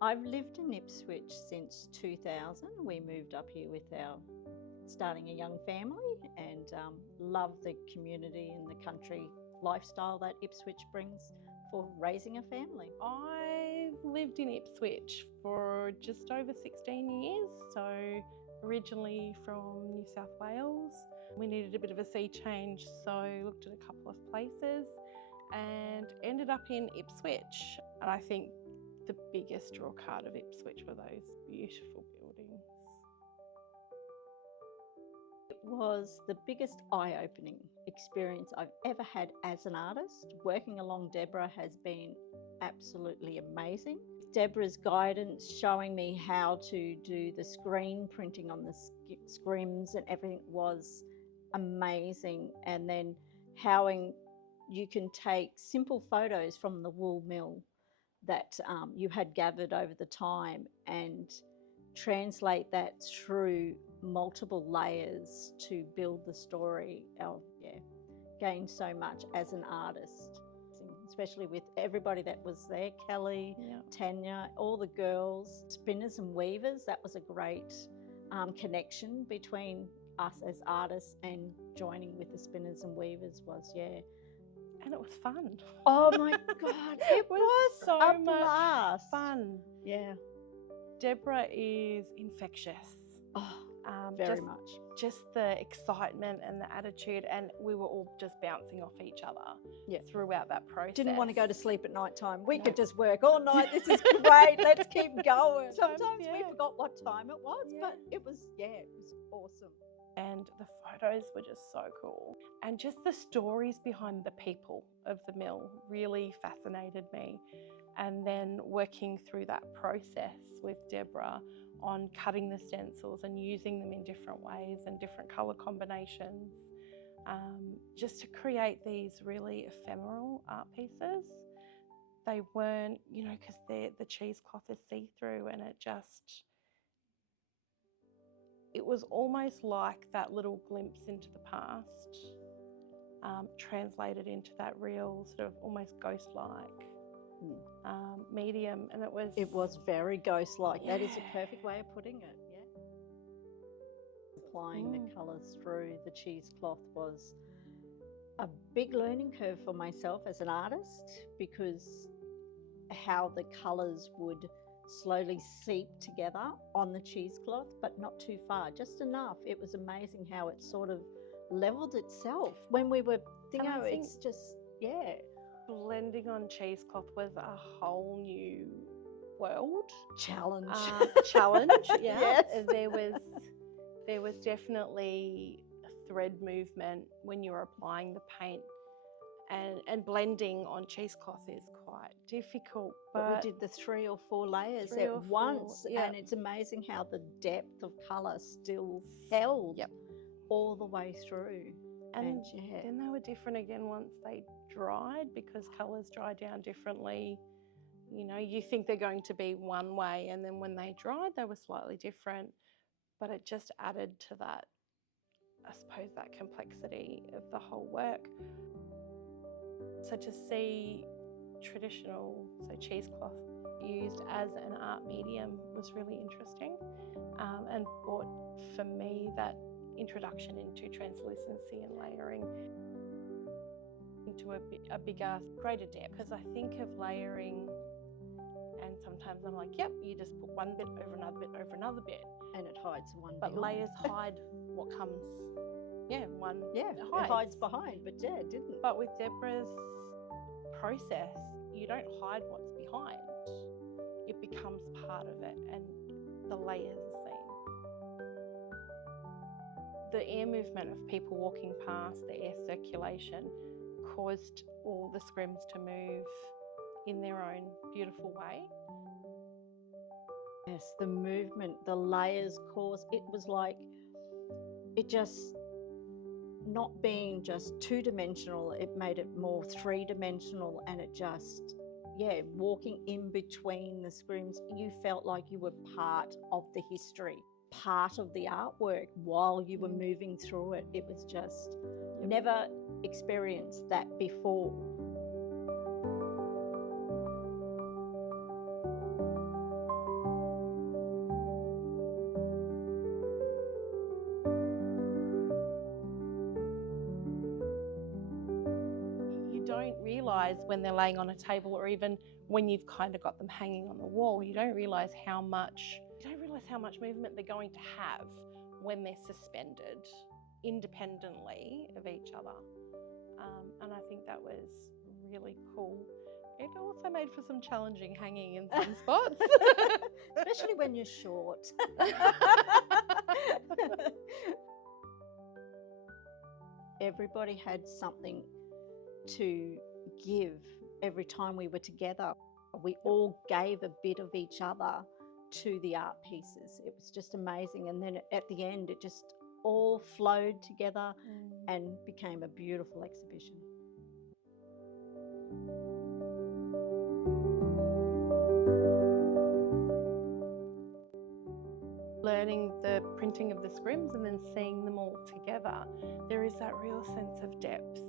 I've lived in Ipswich since 2000. We moved up here with starting a young family, and love the community and the country lifestyle that Ipswich brings for raising a family. I've lived in Ipswich for just over 16 years, so originally from New South Wales. We needed a bit of a sea change, so looked at a couple of places and ended up in Ipswich. And I think the biggest draw card of Ipswich were those beautiful buildings. It was the biggest eye-opening experience I've ever had as an artist. Working along Deborah has been absolutely amazing. Deborah's guidance, showing me how to do the screen printing on the scrims and everything, was amazing. And then how you can take simple photos from the wool mill that you had gathered over the time and translate that through multiple layers to build the story. Gained so much as an artist, especially with everybody that was there. Kellie, Tanya, all the girls, spinners and weavers. That was a great connection between us as artists, and joining with the spinners and weavers was, And it was fun. Oh my God, it was so a much blast. fun. Yeah. Deborah is infectious. Oh, very much. Just the excitement and the attitude, and we were all just bouncing off each other throughout that process. Didn't want to go to sleep at night time. We could just work all night. This is great. Let's keep going. Sometimes we forgot what time it was, but it was awesome. And the photos were just so cool. And just the stories behind the people of the mill really fascinated me. And then working through that process with Deborah on cutting the stencils and using them in different ways and different colour combinations, just to create these really ephemeral art pieces. They weren't, because the cheesecloth is see-through, and it was almost like that little glimpse into the past, translated into that real sort of almost ghost-like medium, and it was very ghost-like. That is a perfect way of putting it. Applying the colours through the cheesecloth was a big learning curve for myself as an artist, because how the colours would slowly seep together on the cheesecloth, but not too far, just enough. It was amazing how it sort of leveled itself when we were thinking, it's just, blending on cheesecloth was a whole new world. Challenge. Yes. There was definitely a thread movement when you were applying the paint, and blending on cheesecloth is quite difficult. But we did the 3 or 4 layers at once, and it's amazing how the depth of colour still held all the way through. And then they were different again once they dried, because colours dry down differently. You think they're going to be one way, and then when they dried, they were slightly different. But it just added to that, I suppose, that complexity of the whole work. So to see traditional, cheesecloth used as an art medium was really interesting, and brought for me that introduction into translucency and layering into a bigger, greater depth. Because I think of layering, and sometimes I'm like, you just put one bit over another bit over another bit, and it hides one. But layers hide what comes. It hides behind, but it didn't. But with Deborah's process, you don't hide what's behind. It becomes part of it, and the layers are seen. The air movement of people walking past, the air circulation, caused all the scrims to move in their own beautiful way. Yes, the movement, the layers caused, it was like, it just, not being just 2-dimensional, it made it more 3-dimensional, and it just, walking in between the scrims, you felt like you were part of the history, part of the artwork while you were moving through it. It was just, never experienced that before. realise when they're laying on a table, or even when you've kind of got them hanging on the wall, you don't realise how much movement they're going to have when they're suspended independently of each other. And I think that was really cool. It also made for some challenging hanging in some spots. Especially when you're short. Everybody had something to give every time we were together. We all gave a bit of each other to the art pieces. It was just amazing. And then at the end, it just all flowed together and became a beautiful exhibition. Learning the printing of the scrims and then seeing them all together, there is that real sense of depth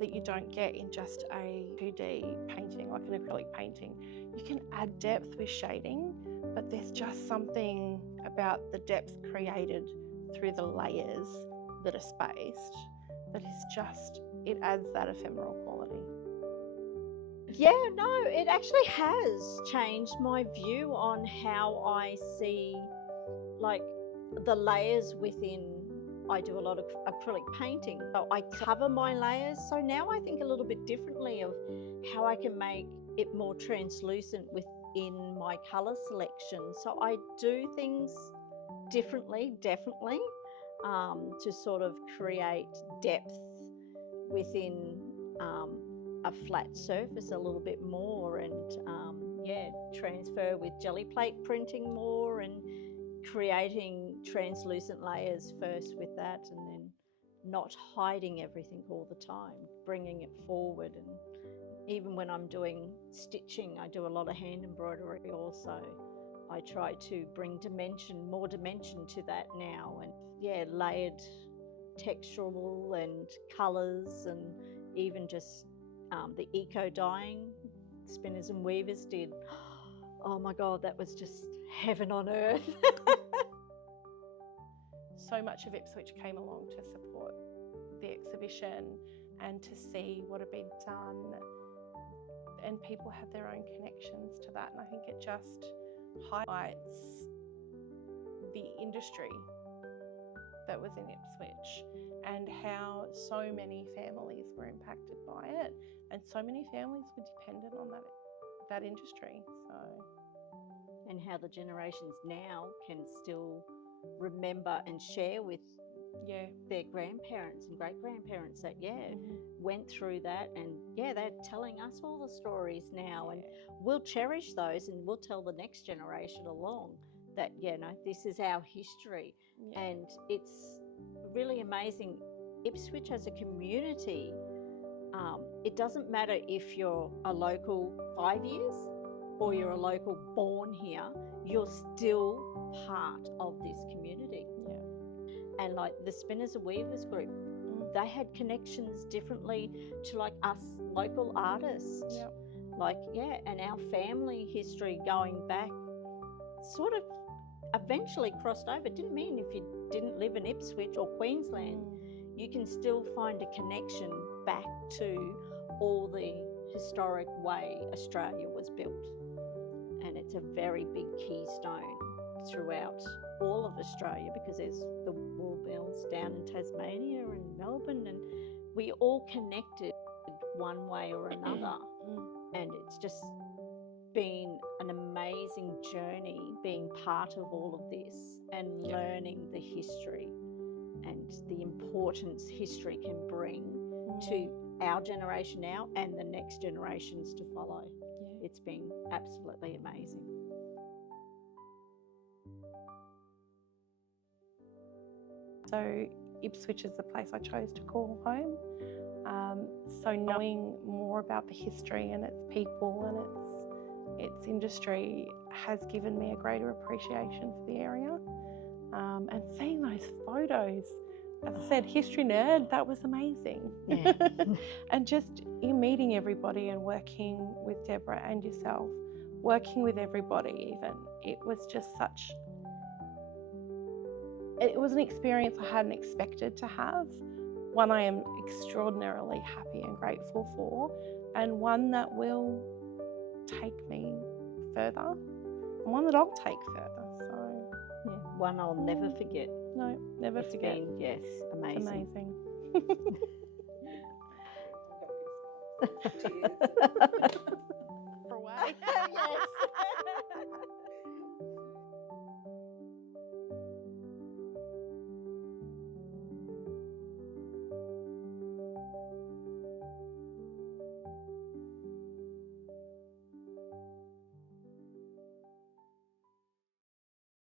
that you don't get in just a 2D painting, like an acrylic painting. You can add depth with shading, but there's just something about the depth created through the layers that are spaced that is just, it adds that ephemeral quality. Yeah, no, it actually has changed my view on how I see like the layers within. I do a lot of acrylic painting, so I cover my layers. So now I think a little bit differently of how I can make it more translucent within my colour selection. So I do things differently, definitely, to sort of create depth within a flat surface a little bit more, and transfer with jelly plate printing more, and creating translucent layers first with that, and then not hiding everything all the time, bringing it forward. And even when I'm doing stitching, I do a lot of hand embroidery also. I try to bring more dimension to that now, and layered textural and colours, and even just the eco dyeing spinners and weavers did. Oh my God, that was just heaven on earth. So much of Ipswich came along to support the exhibition and to see what had been done, and people had their own connections to that, and I think it just highlights the industry that was in Ipswich and how so many families were impacted by it, and so many families were dependent on that industry. And how the generations now can still remember and share with their grandparents and great-grandparents that went through that, and they're telling us all the stories now, and we'll cherish those, and we'll tell the next generation along that this is our history. And it's really amazing. Ipswich as a community, it doesn't matter if you're a local 5 years or you're a local born here, you're still part of this community. And like the Spinners and Weavers group, they had connections differently to like us local artists. And our family history going back sort of eventually crossed over. It didn't mean if you didn't live in Ipswich or Queensland, you can still find a connection back to all the historic way Australia was built. And it's a very big keystone throughout all of Australia, because there's the wool mills down in Tasmania and Melbourne, and we all connected one way or another. And it's just been an amazing journey being part of all of this and learning the history and the importance history can bring to our generation now and the next generations to follow. It's been absolutely amazing. So Ipswich is the place I chose to call home. So knowing more about the history and its people and its industry has given me a greater appreciation for the area. And seeing those photos, as I said, history nerd, that was amazing. And just you meeting everybody and working with Deborah and yourself, working with everybody even, it was just it was an experience I hadn't expected to have, one I am extraordinarily happy and grateful for, and one that will take me further, and one that I'll take further. So Yeah, one I'll never forget. no, never It's forget. been, yes, It's amazing. amazing. Cheers. Away. Yes.